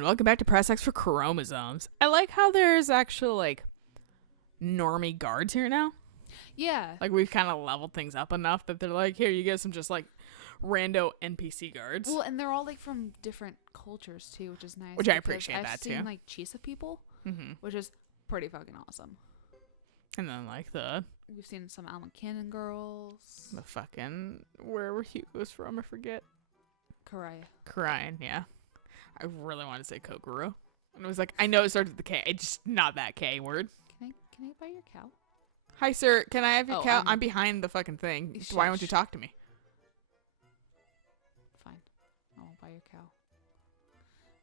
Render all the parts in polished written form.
everyone, welcome back to Press X for Chromosomes. I like how there's actual, like, normie guards here now. Yeah. Like, we've kind of leveled things up enough that they're like, here, you get some just, like, rando NPC guards. Well, and they're all, like, from different cultures, too, which is nice. Which I appreciate that, too. I've seen, like, Chisa people, which is pretty fucking awesome. And then, like, we've seen some Alma Cannon girls. The fucking, wherever Hugo's from, I forget. Caleria, yeah. I really wanted to say Kokoro. And it was like, I know it started with the K. It's just not that K word. Can I buy your cow? Hi, sir. Can I have your cow? I'm I'm behind the fucking thing. Shush. Why won't you talk to me? Fine. I won't buy your cow.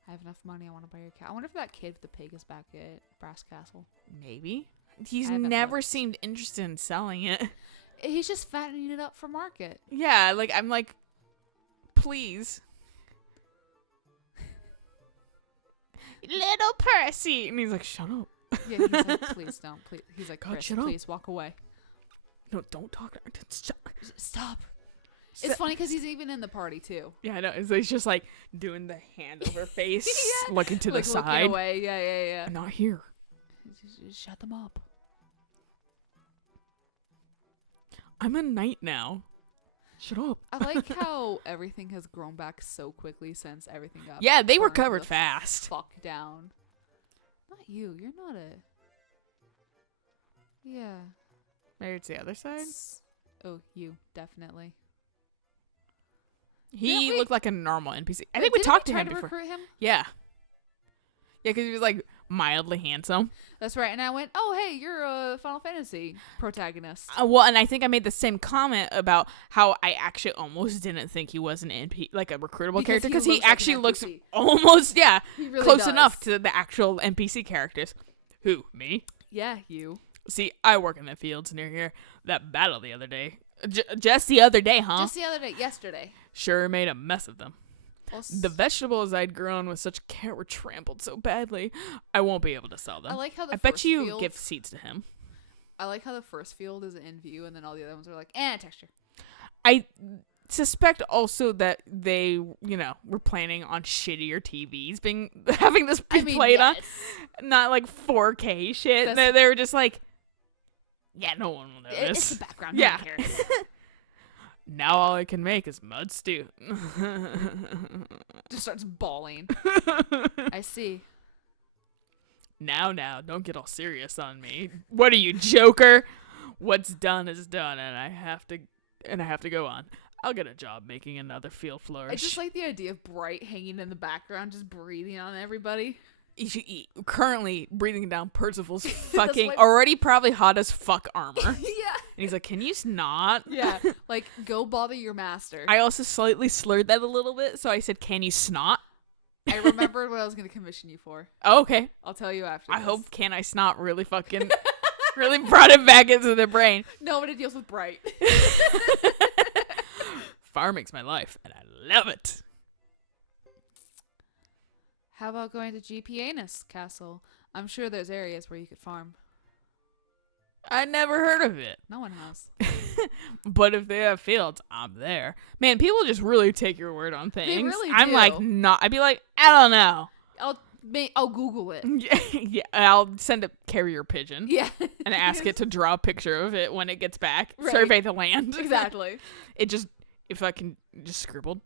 I have enough money. I want to buy your cow. I wonder if that kid with the pig is back at Brass Castle. Maybe. He's I haven't never looked. seemed interested in selling it. He's just fattening it up for market. Yeah, like, I'm like, please. Little Percy. And he's like, shut up. Yeah, he's like, please don't. Please. He's like, God, Chris, shut up. please walk away. No, don't talk. Stop. It's funny because he's even in the party too. Yeah, I know. He's just like doing the hand over face, Yeah. looking to Like, the side. looking away. Yeah. I'm not here. Just shut them up. I'm a knight now. Shut up. I like how everything has grown back so quickly since everything got Yeah, they burned recovered the fast. Fuck down. Not you. You're not a. Yeah. Maybe it's the other side. Oh, you definitely. He Didn't looked like a normal NPC. I Wait, think we didn't talked to try him before. Recruit him? Yeah. Yeah, because he was like mildly handsome. That's right. And I went, oh, hey, you're a Final Fantasy protagonist. Well, and I think I made the same comment about how I actually almost didn't think he was an NPC, like a recruitable character, because he looks like an actually looks NPC. almost, yeah, He really close does. enough to the actual NPC characters. Who, me? Yeah, you. See, I work in the fields near here. That battle the other day. Just the other day, huh? Just the other day, yesterday. Sure made a mess of them. Well, The vegetables I'd grown with such care were trampled so badly, I won't be able to sell them. I like how the I bet first you field, give seeds to him. I like how the first field is in view, and then all the other ones are like, texture. I suspect also that they, were planning on shittier TVs having this be played on. Not like 4K shit. They were just like, yeah, no one will notice. It's the background. Yeah. No one cares. Now all I can make is mud stew. Just starts bawling. I see. Now, don't get all serious on me. What are you, Joker? What's done is done, and I have to go on. I'll get a job making another field flourish. I just like the idea of Bright hanging in the background, just breathing on everybody. Currently breathing down Percival's fucking like- already probably hot as fuck armor. And Yeah. he's like, can you not? Yeah. Like, go bother your master. I also slightly slurred that a little bit, so I said, can you snot? I remembered what I was going to commission you for. Oh, okay. I'll tell you after I this. hope can I snot really fucking really brought it back into the brain. Nobody deals with Bright. Fire makes my life, and I love it. How about going to GPAnus Castle? I'm sure there's areas where you could farm. I never heard of it. No one has. But if they have fields, I'm there. Man, people just really take your word on things. really I'm do. like, not. I'd be like, I don't know. I'll Google it. Yeah, I'll send a carrier pigeon Yeah. and ask it to draw a picture of it when it gets back. Right. Survey the land. Exactly. If I can just scribbled.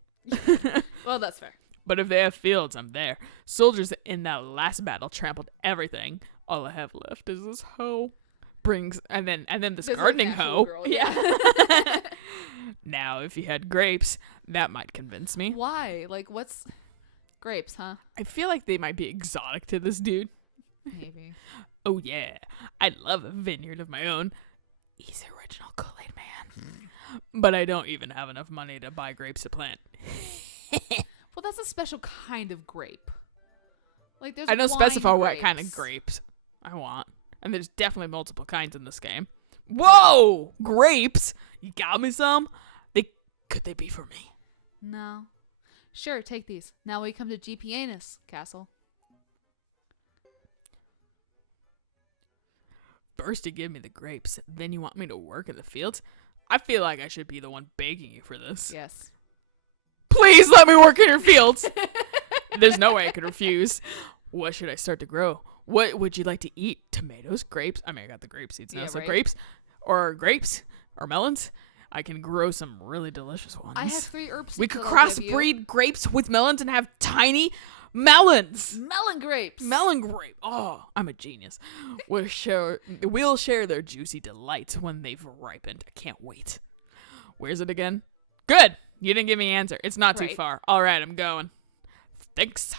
Well, that's fair. But if they have fields, I'm there. Soldiers in that last battle trampled everything. All I have left is this hoe. And then this This gardening like natural hoe. girl, Yeah. Now, if you had grapes, that might convince me. Why? Like, what's grapes, huh? I feel like they might be exotic to this dude. Maybe. Oh yeah, I'd love a vineyard of my own. He's the original Kool-Aid man. But I don't even have enough money to buy grapes to plant. Well, that's a special kind of grape. Like, there's I don't wine specify what grapes. kind of grapes I want. And there's definitely multiple kinds in this game. Whoa! Grapes? You got me some? Could they be for me? No. Sure, take these. Now we come to GPAnus Castle. First you give me the grapes, then you want me to work in the fields? I feel like I should be the one begging you for this. Yes. Please let me work in your fields! There's no way I could refuse. What should I start to grow? What would you like to eat? Tomatoes, grapes. I mean, I got the grape seeds now, so right. grapes or melons. I can grow some really delicious ones. I have 3 herbs. We could crossbreed grapes with melons and have tiny melons. Melon grapes. Melon grape. Oh, I'm a genius. We'll share their juicy delights when they've ripened. I can't wait. Where's it again? Good. You didn't give me an answer. It's not too far. All right, I'm going. Thanks.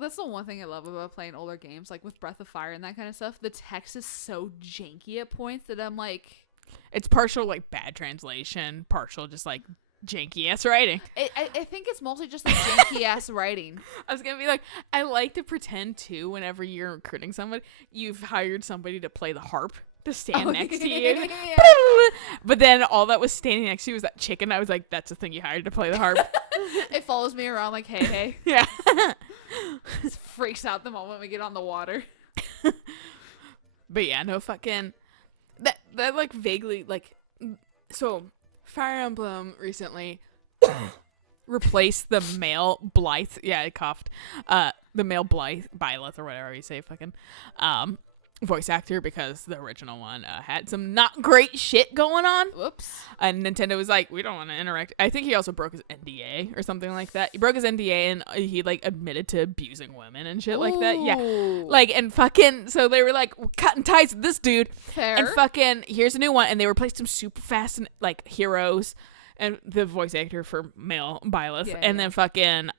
That's the one thing I love about playing older games, like with Breath of Fire and that kind of stuff. The text is so janky at points that I'm like... It's partial, like, bad translation. Partial, just, like, janky-ass writing. I think it's mostly just, like, janky-ass writing. I was going to be like, I like to pretend, too, whenever you're recruiting somebody, you've hired somebody to play the harp to stand next to you. Yeah. But then all that was standing next to you was that chicken. I was like, that's the thing you hired to play the harp. It follows me around like, hey, hey. Yeah. It freaks out the moment we get on the water. But yeah, no fucking... That like vaguely, like... So, Fire Emblem recently replaced the male Blythe... Yeah, I coughed. The male Byleth or whatever you say, fucking... voice actor, because the original one had some not great shit going on. Whoops. And Nintendo was like, we don't want to interact. I think he also broke his NDA or something like that. He broke his NDA and he like admitted to abusing women and shit like that. Yeah. Like, and fucking, so they were like, we're cutting ties with this dude. Fair. And fucking, here's a new one. And they replaced him super fast and like heroes and the voice actor for male Byleth. Yeah, and then fucking,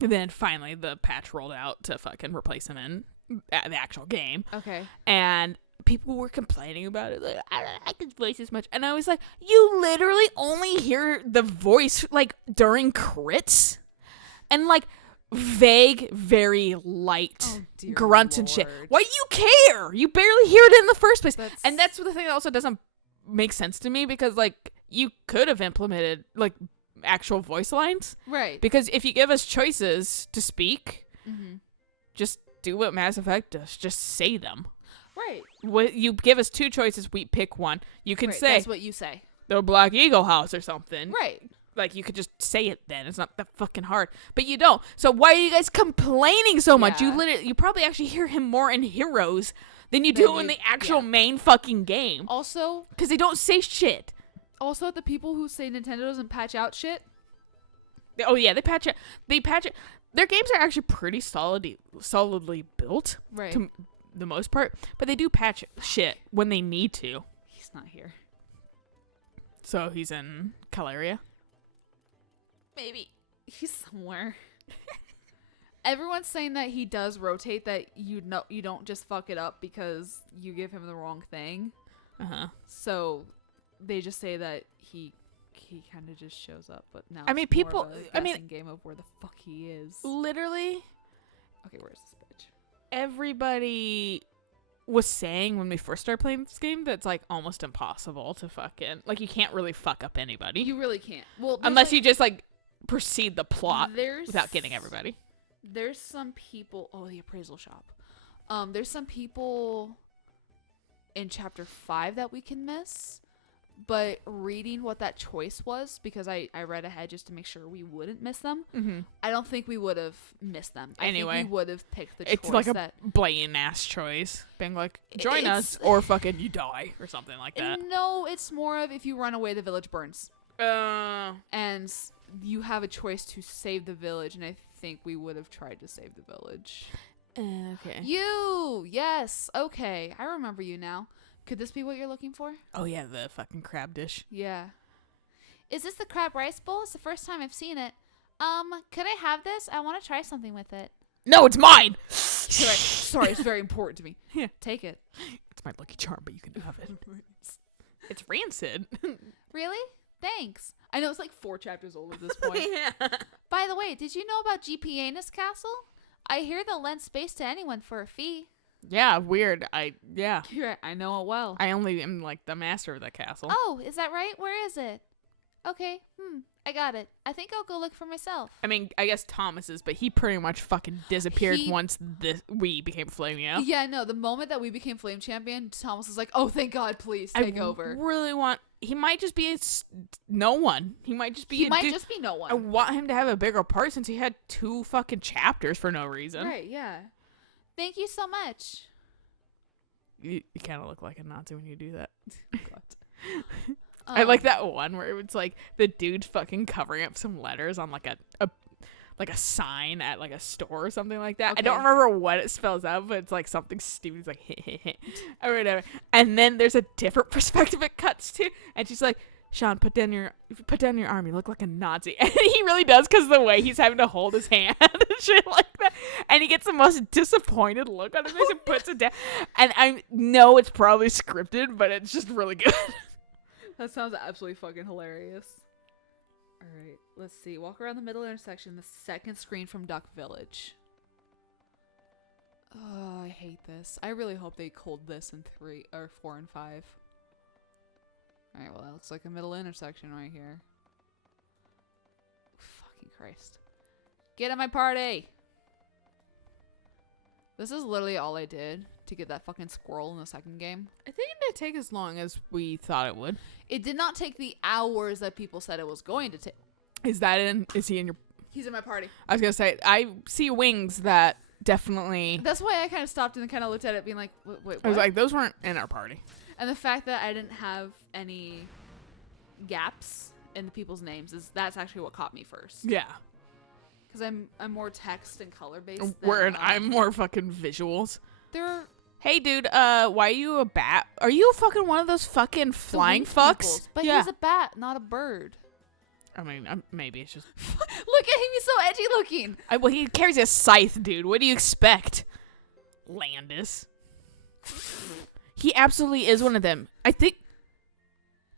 then finally the patch rolled out to fucking replace him in the actual game. Okay. And people were complaining about it. Like, I don't like his voice as much. And I was like, you literally only hear the voice like during crits and like vague, very light grunt and shit. Why do you care? You barely hear it in the first place. And that's the thing that also doesn't make sense to me, because like you could have implemented like actual voice lines. Right. Because if you give us choices to speak, just do what Mass Effect does. Just say them. Right. What you give us 2 choices, we pick one. You can say that's what you say. The Black Eagle House or something. Right. Like you could just say it then. It's not that fucking hard. But you don't. So why are you guys complaining so much? You probably actually hear him more in Heroes than you do in the actual main fucking game. Also, because they don't say shit. Also, the people who say Nintendo doesn't patch out shit. Oh yeah, they patch it. Their games are actually pretty solidly built, right, to the most part. But they do patch shit when they need to. He's not here. So he's in Caleria? Maybe. He's somewhere. Everyone's saying that he does rotate, that you don't just fuck it up because you give him the wrong thing. Uh-huh. So they just say that he kind of just shows up, but now game of where the fuck he is. Literally. Okay, where's this bitch? Everybody was saying when we first started playing this game that's like almost impossible to fucking, like, you can't really fuck up anybody. You really can't. Well, unless you just like proceed the plot without getting everybody. There's some people. Oh, the appraisal shop. There's some people in chapter 5 that we can miss. But reading what that choice was, because I read ahead just to make sure we wouldn't miss them, I don't think we would have missed them. I think we would have picked the choice. It's like a blatant ass choice. Being like, join us or fucking you die or something like that. No, it's more of if you run away, the village burns. And you have a choice to save the village, and I think we would have tried to save the village. Okay. Yes. Okay. I remember you now. Could this be what you're looking for? Oh, yeah, the fucking crab dish. Yeah. Is this the crab rice bowl? It's the first time I've seen it. Could I have this? I want to try something with it. No, it's mine! Sorry, it's very important to me. Yeah. Take it. It's my lucky charm, but you can have it. It's rancid. Really? Thanks. I know it's like 4 chapters old at this point. Yeah. By the way, did you know about GPAnus Castle? I hear they'll lend space to anyone for a fee. Yeah, weird. Yeah. You're right. I know it well. I only am like the master of the castle. Oh, is that right? Where is it? okay, I got it. I think I'll go look for myself. I mean, I guess Thomas's, but he pretty much fucking disappeared once we became Flamio. Yeah, no, the moment that we became Flame Champion, Thomas was like, oh, thank God, please take over. Really want... He might just be no one. He might just be just be no one. I want him to have a bigger part since he had 2 fucking chapters for no reason. Right, yeah. Thank you so much. You kind of look like a Nazi when you do that. I like that one where it's like the dude fucking covering up some letters on like a sign at like a store or something like that. Okay. I don't remember what it spells out, but it's like something stupid. It's like hit or whatever. And then there's a different perspective it cuts to, and she's like, "Sean, put down your arm. You look like a Nazi." And he really does, because the way he's having to hold his hand and shit like that. And he gets the most disappointed look on his face and puts it down. And I know it's probably scripted, but it's just really good. That sounds absolutely fucking hilarious. Alright, let's see. Walk around the middle intersection, the second screen from Duck Village. Oh, I hate this. I really hope they called this in 3 or 4 and 5. Alright, well, that looks like a middle intersection right here. Fucking Christ. Get at my party! This is literally all I did to get that fucking squirrel in the second game. I think it didn't take as long as we thought it would. It did not take the hours that people said it was going to take. Is he in your... He's in my party. I was going to say, I see wings that definitely... That's why I kind of stopped and kind of looked at it being like, wait, what? I was like, those weren't in our party. And the fact that I didn't have any gaps in the people's names, that's actually what caught me first. Yeah. Because I'm more text and color based. I'm more fucking visuals. They're... Hey, dude, why are you a bat? Are you fucking one of those fucking flying fucks? Peoples, but he's a bat, not a bird. I mean, maybe it's just... Look at him, he's so edgy looking. Well, he carries a scythe, dude. What do you expect? Landis. He absolutely is one of them. I think...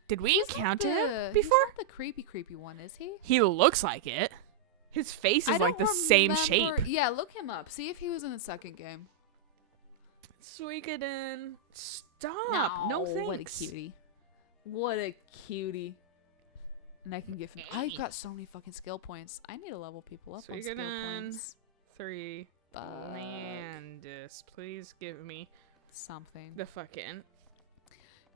Did we encounter him before? He's not the creepy one, is he? He looks like it. His face is like the same shape. Yeah, look him up. See if he was in the second game. Suikoden. Stop. No thanks. What a cutie. What a cutie. And I can give him... I've got so many fucking skill points. I need to level people up on skill points. 3. Landis. Please give me something. The fucking...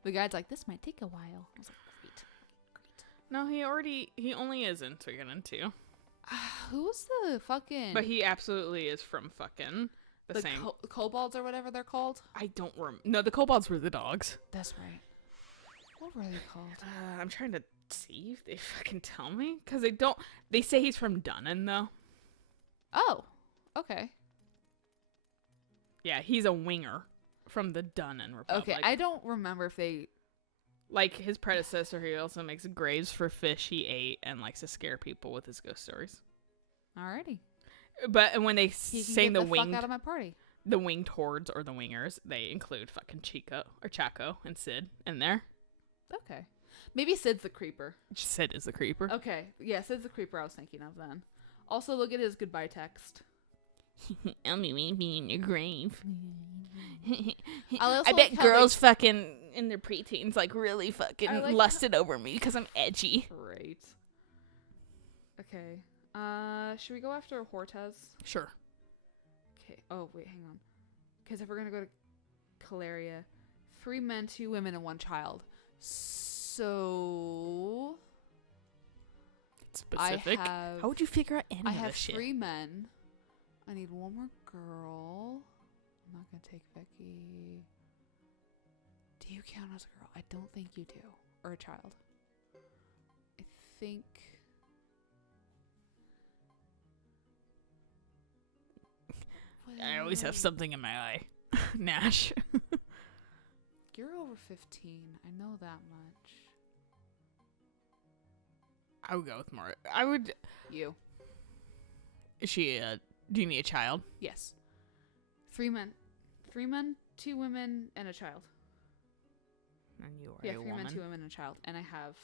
The guy's like, this might take a while. I was like, great. No, he only is in Suikoden 2. Who's the fucking... But he absolutely is from fucking the same... kobolds or whatever they're called? I don't remember. No, the kobolds were the dogs. That's right. What were they called? I'm trying to see if they fucking tell me. Because they don't... They say he's from Dunnan, though. Oh, okay. Yeah, he's a winger from the Dunnan Republic. Okay, I don't remember if they... Like his predecessor, he also makes graves for fish he ate and likes to scare people with his ghost stories. Alrighty. But when they sing the winged... fuck out of my party. The winged hordes or the wingers, they include fucking Chico or Chaco and Sid in there. Okay. Maybe Sid's the creeper. Sid is the creeper. Okay. Yeah, Sid's the creeper I was thinking of then. Also, look at his goodbye text. I'll be maybe in your grave. I bet girls fucking in their preteens like really fucking lusted over me because I'm edgy. Great. Okay. Should we go after Hortez? Sure. Okay. Oh, wait, hang on. Because if we're going to go to Caleria, 3 men, 2 women, and 1 child. So... Specific? How would you figure out any of this shit? I have 3 men. I need 1 more girl. I'm not going to take Becky. Do you count as a girl? I don't think you do. Or a child. I think... I always have something in my eye. Nash. You're over 15. I know that much. I would go with more. I would... You. Is she do you need a child? Yes. 3 men. 3 men, 2 women, and a child. And you are 3 men, 2 women, and a child. And I have...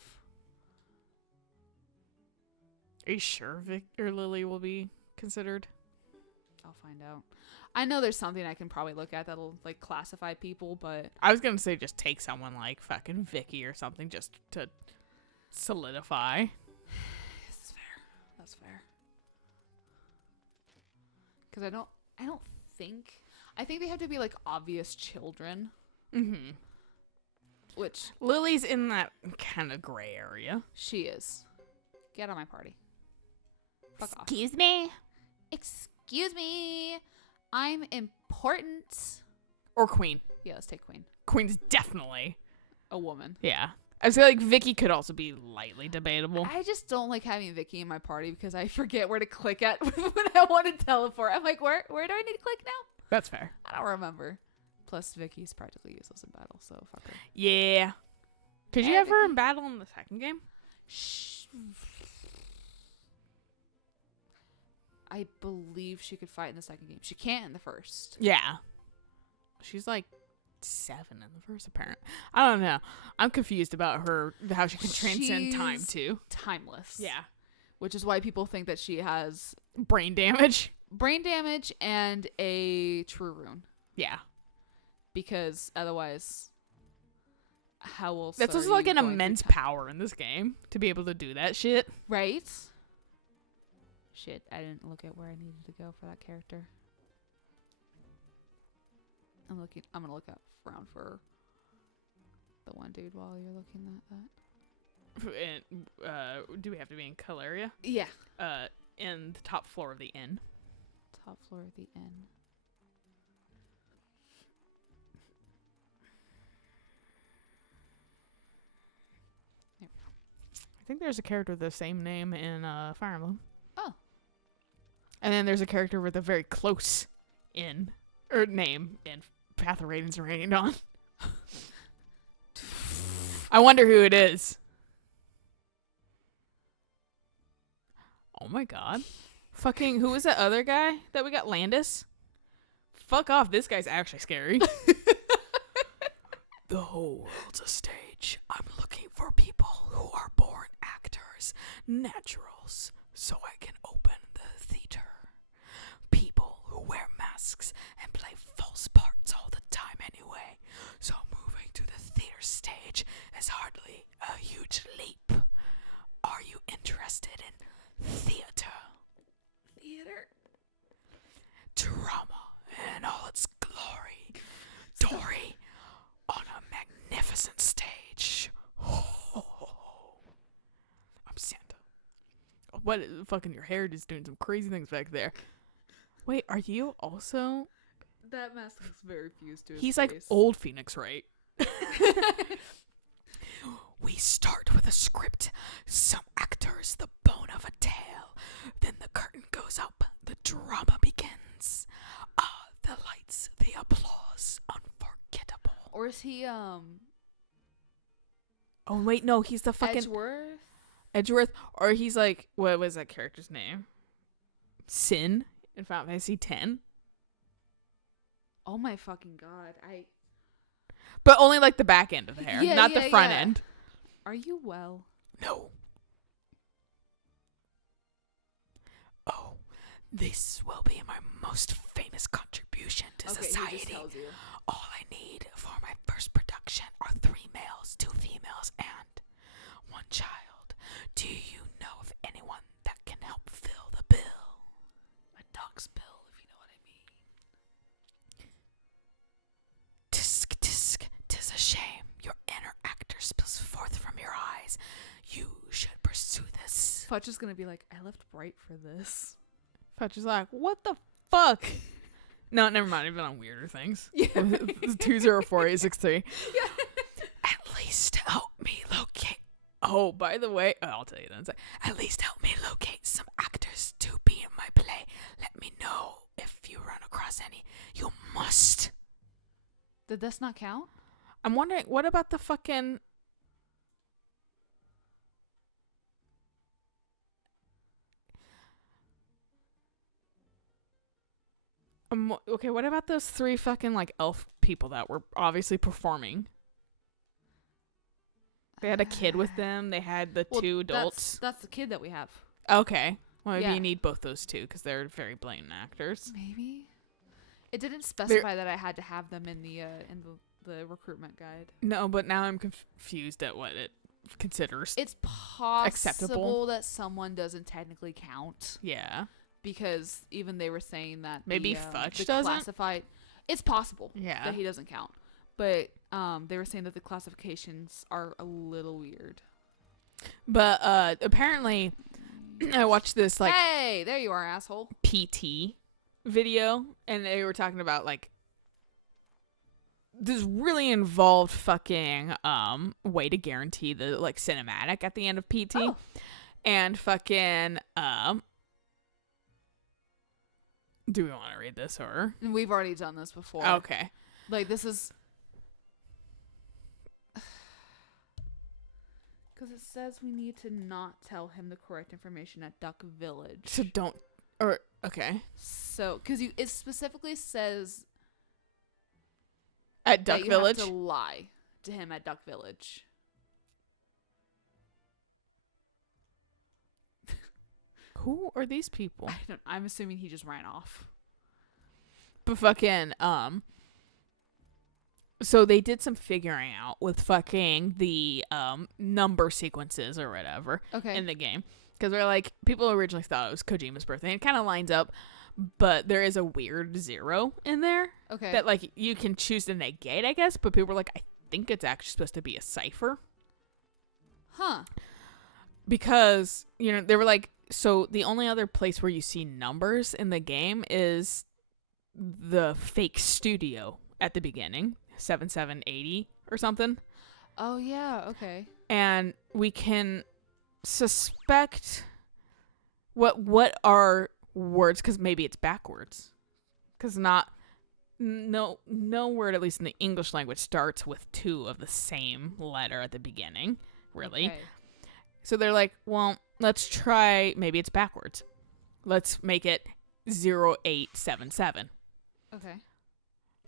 Are you sure Vic or Lily will be considered? I'll find out. I know there's something I can probably look at that'll like classify people, but... I was going to say just take someone like fucking Vicky or something just to... solidify. That's fair. That's fair. Because I think they have to be like obvious children. Mm-hmm. Which Lily's in that kind of gray area. she is. Get on my party. Fuck off. Excuse me. Excuse me. I'm important. Or Queen. Yeah, let's take Queen. Queen's definitely A woman. Yeah. I feel like Vicky could also be lightly debatable. I just don't like having Vicky in my party because I forget where to click at when I want to teleport. I'm like, where do I need to click now? That's fair. I don't remember. Plus, Vicky's practically useless in battle, so fuck her. Yeah. Could you have her in battle in the second game? I believe she could fight in the second game. She can't in the first. Yeah. She's like 7 in the first, apparent. I don't know. I'm confused about her, how she can transcend time too. Timeless. Yeah. Which is why people think that she has brain damage and a true rune. Yeah. Because otherwise, how else? That's also like an immense power in this game to be able to do that shit. Right? Shit, I didn't look at where I needed to go for that character. I'm gonna look up around for the one dude while you're looking at that. And, do we have to be in Caleria? Yeah. In the top floor of the inn. Top floor of the inn. I think there's a character with the same name in Fire Emblem. Oh. And then there's a character with a very close name in Path of Radiance and Radiant Dawn. I wonder who it is. Oh my god. Fucking, who was that other guy that we got? Landis? Fuck off, this guy's actually scary. The whole world's a stage. I'm looking for people who are born actors, naturals, so I can open the theater. People who wear masks and play false parts all the time anyway, so moving to the theater stage is hardly a huge leap. Are you interested in theater? Drama in all its glory. Dory on a magnificent stage. I'm Santa. What? Fucking your hair is doing some crazy things back there. Wait, are you also? That mask looks very fused to his He's face. like old Phoenix, right? We start with a script, some actors, the bone of a tale. Then the curtain goes up, the drama begins. The lights, the applause, unforgettable. Or is he Oh wait, no, he's the fucking Edgeworth, or he's like, what was that character's name? Sin in Final Fantasy X. Oh my fucking god! But only like the back end of the hair, not the front end. Are you well? No. Oh, this will be my most famous contribution to society. He just tells you. All I need for my first production are 3 males, 2 females, and 1 child. Do you know of anyone that can help fill the bill? A dog's bill, if you know what I mean. Tisk, tisk, 'tis a shame. Your inner actor spills forth from your eyes. You should pursue this. Fudge is gonna be like, I left bright for this. Fudge is like, what the fuck? No, never mind. I've been on weirder things. Yeah. 204863. Yeah. At least help me locate. Oh, by the way, I'll tell you then. At least help me locate some actors to be in my play. Let me know if you run across any. You must. Did this not count? I'm wondering, what about the fucking... okay, what about those 3 fucking, like, elf people that were obviously performing? They had a kid with them. They had the 2 adults. That's the kid that we have. Okay. Well, maybe you need both those 2 because they're very blatant actors. Maybe. It didn't specify that I had to have them in the recruitment guide. No, but now I'm confused at what it considers it's possible acceptable. that someone doesn't technically count. Yeah. Because even they were saying that maybe Fudge doesn't. Classified. It's possible. Yeah. That he doesn't count. But they were saying that the classifications are a little weird. But apparently, I watched this like. Hey, there you are, asshole. PT video, and they were talking about like this really involved fucking way to guarantee the like cinematic at the end of PT. Oh. And fucking do we want to read this or we've already done this before? Okay. Like this is because it says we need to not tell him the correct information at Duck Village. So don't or okay. So because it specifically says at Duck Village. You have to lie to him at Duck Village. Who are these people? I'm assuming he just ran off. But fucking so they did some figuring out with fucking the number sequences or whatever in the game. Because they're like, people originally thought it was Kojima's birthday. And it kind of lines up, but there is a weird 0 in there. Okay. That like you can choose to negate, I guess. But people were like, I think it's actually supposed to be a cipher. Huh. Because, you know, they were like, so the only other place where you see numbers in the game is the fake studio at the beginning, 7780 or something. Oh yeah, okay. And we can suspect what are words, because maybe it's backwards, because no word, at least in the English language, starts with 2 of the same letter at the beginning, really. Okay. So they're like, well, let's try, maybe it's backwards. Let's make it 0877. Okay.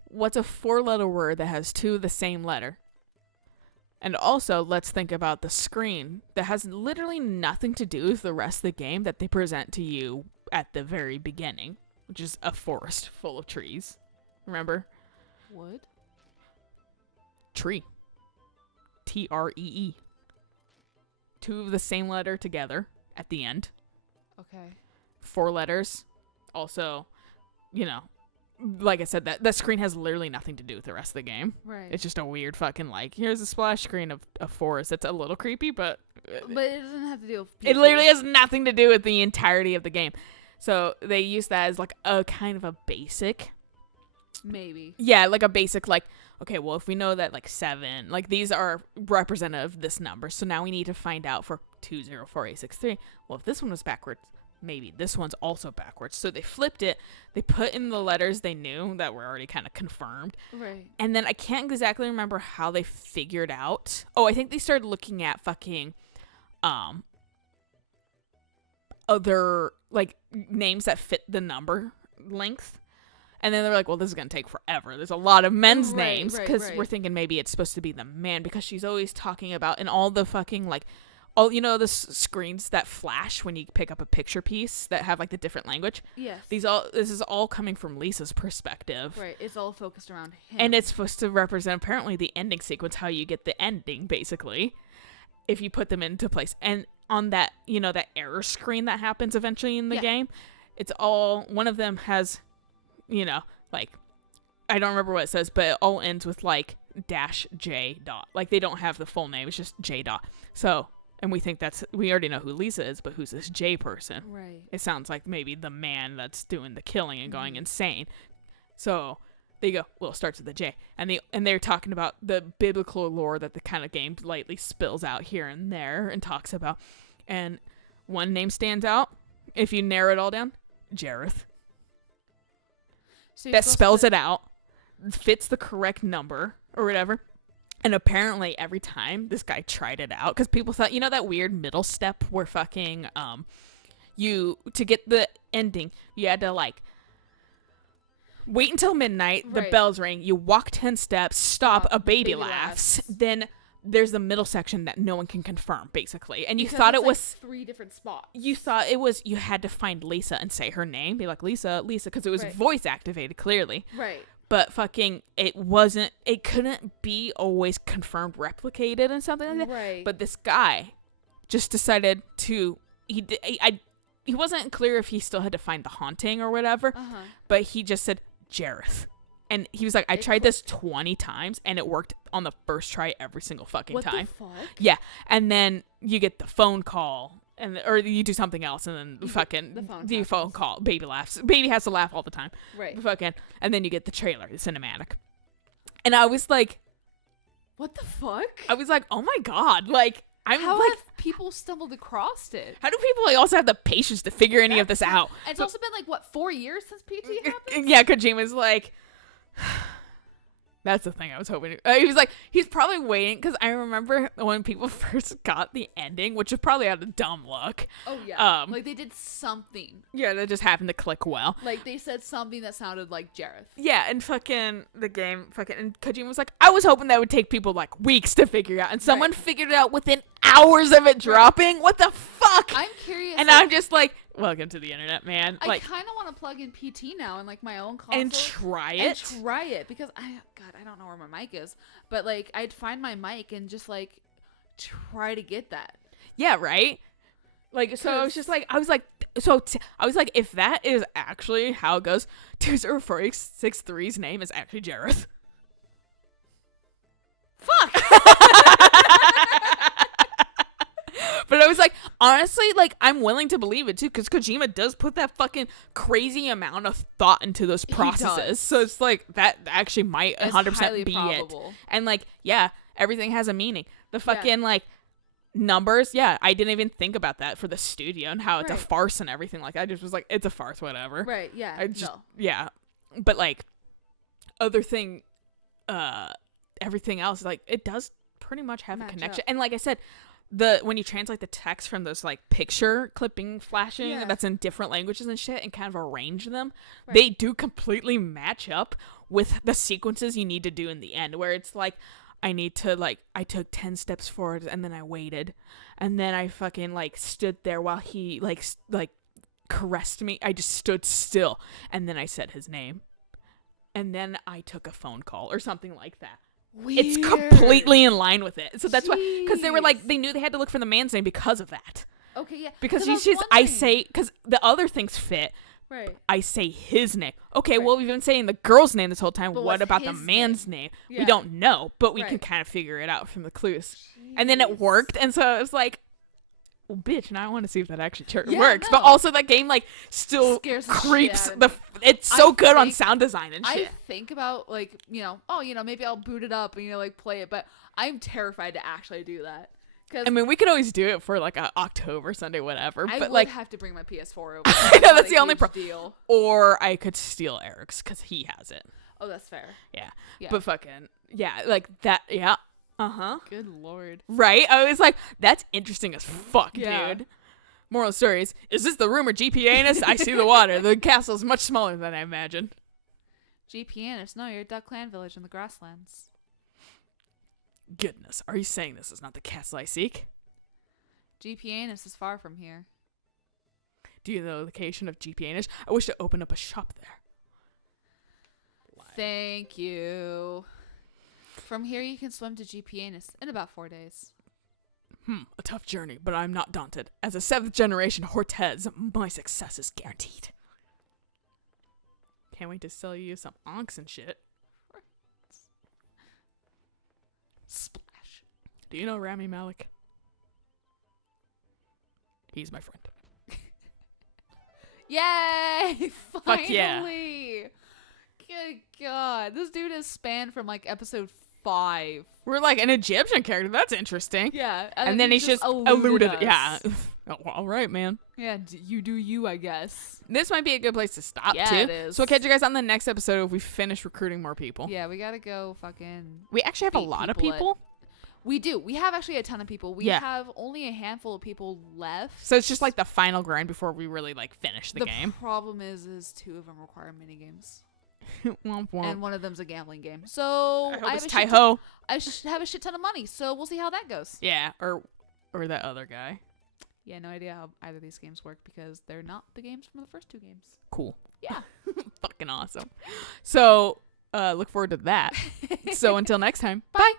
What's a 4-letter word that has 2 of the same letter? And also, let's think about the screen that has literally nothing to do with the rest of the game that they present to you at the very beginning, which is a forest full of trees. Remember? Wood? Tree. Tree. 2 of the same letter together at the end. Okay. 4 letters. Also, you know, like I said, that screen has literally nothing to do with the rest of the game. Right. It's just a weird fucking, like, here's a splash screen of a forest. It's a little creepy, but it doesn't have to do with it literally has nothing to do with the entirety of the game. So they use that as like a kind of a basic. Maybe. Yeah, like a basic, like, okay, well, if we know that like 7, like these are representative of this number, so now we need to find out for 204863. Well, if this one was backwards, maybe this one's also backwards. So they flipped it. They put in the letters they knew that were already kind of confirmed. Right. And then I can't exactly remember how they figured out. Oh, I think they started looking at fucking other like names that fit the number length. And then they're like, well, this is going to take forever. There's a lot of men's names because we're thinking maybe it's supposed to be the man, because she's always talking about in all the fucking like, all, you know, the screens that flash when you pick up a picture piece that have like the different language. Yes. This is all coming from Lisa's perspective. Right. It's all focused around him. And it's supposed to represent apparently the ending sequence, how you get the ending basically, if you put them into place. And on that, you know, that error screen that happens eventually in the game, it's all, one of them has, you know, like, I don't remember what it says, but it all ends with like -J dot. Like they don't have the full name. It's just J dot. So, and we think we already know who Lisa is, but who's this J person? Right. It sounds like maybe the man that's doing the killing and going insane. So they go, well, it starts with the J. And they're talking about the biblical lore that the kind of game lightly spills out here and there and talks about. And one name stands out. If you narrow it all down, Jareth. So that spells it out, fits the correct number or whatever. And apparently every time this guy tried it out, because people thought, you know, that weird middle step where fucking to get the ending, you had to like wait until midnight, the bells ring, you walk 10 steps, stop, a baby laughs, then there's the middle section that no one can confirm, basically. And you thought it was 3 different spots. You thought it was, you had to find Lisa and say her name, be like, Lisa, because it was voice activated, clearly. Right. but fucking it couldn't be always confirmed replicated and something like that. Right. But this guy just decided to, he wasn't clear if he still had to find the haunting or whatever, but he just said Jareth. And he was like, I tried this 20 times and it worked on the first try every single fucking time. What the fuck? Yeah. And then you get the phone call or you do something else and then the phone call. Baby laughs. Baby has to laugh all the time. Right. And then you get the trailer, the cinematic. And I was like, what the fuck? I was like, oh my God. Like, how have people stumbled across it? How do people also have the patience to figure any of this out? And it's also been like, what, 4 years since PT happened? Yeah, Kojima's like, that's the thing I was hoping. He was like, he's probably waiting, because I remember when people first got the ending, which was probably out of dumb luck. Oh, yeah. Like, they did something. Yeah, that just happened to click well. Like, they said something that sounded like Jareth. Yeah, and fucking the game, and Kojima was like, I was hoping that would take people, like, weeks to figure out, and someone figured it out within hours of it dropping? What the fuck? I'm curious. And I'm just like, welcome to the internet, man. I kind of want to plug in PT now in, like, my own console. And try it. Because, I don't know where my mic is. But, like, I'd find my mic and just, like, try to get that. Yeah, right? Like, so I was just like, I was like, if that is actually how it goes, 20463's name is actually Jareth. Fuck! But I was like, honestly, like, I'm willing to believe it, too, because Kojima does put that fucking crazy amount of thought into those processes. So it's like, that actually might 100% be probable. It. And, like, yeah, everything has a meaning. The fucking, like, numbers, I didn't even think about that for the studio and how it's a farce and everything like that. I just was like, it's a farce, whatever. Right, yeah. Yeah. But, like, everything else, like, it does pretty much have a connection. And like I said, when you translate the text from those like picture clipping flashing that's in different languages and shit and kind of arrange them, they do completely match up with the sequences you need to do in the end, where it's like, I took 10 steps forward and then I waited and then I fucking like stood there while he like caressed me. I just stood still and then I said his name and then I took a phone call or something like that. Weird. It's completely in line with it. So that's why, because they were like, they knew they had to look for the man's name because of that. Okay, yeah. Because because the other things fit. Right. I say his name. Okay, well, we've been saying the girl's name this whole time. But what about the man's name? Yeah. We don't know, but we can kind of figure it out from the clues. Jeez. And then it worked, and so it was like, well, bitch, now I want to see if that actually works. No. But also that game, like, still creeps. It's so good on sound design and shit. I think about, like, maybe I'll boot it up and, like, play it. But I'm terrified to actually do that. I mean, we could always do it for, like, a October, Sunday, whatever. I would like, have to bring my PS4 over. I know, that's the only problem. Or I could steal Eric's, because he has it. Oh, that's fair. Yeah. But fucking, like, that, yeah. Uh-huh. Good lord. Right? I was like, that's interesting as fuck, dude. Moral story is this the rumored GP anus? I see the water. The castle is much smaller than I imagined. GP anus? No, you're at Duck Clan Village in the grasslands. Goodness. Are you saying this is not the castle I seek? GP anus is far from here. Do you know the location of GP anus? I wish to open up a shop there. Thank you. From here, you can swim to GP anus in about 4 days. A tough journey, but I'm not daunted. As a 7th generation Hortez, my success is guaranteed. Can't wait to sell you some onks and shit. Splash. Do you know Rami Malek? He's my friend. Yay! Finally! Fuck yeah. Good God. This dude has spanned from, like, episode 5. We're like an Egyptian character. That's interesting. Yeah. And then he's just eluded. Yeah. Oh, all right, man. Yeah, you do you, I guess. This might be a good place to stop, too. It is. So we'll catch you guys on the next episode if we finish recruiting more people. Yeah, we gotta go fucking... We actually have a lot of people. We do. We have actually a ton of people. We have only a handful of people left. So it's just like the final grind before we really, like, finish the game. The problem is 2 of them require minigames. Womp womp. And one of them's a gambling game. So I hope I should have a shit ton of money. So we'll see how that goes. Yeah, or that other guy. Yeah, no idea how either of these games work because they're not the games from the first 2 games. Cool. Yeah. Fucking awesome. So look forward to that. So until next time, Bye.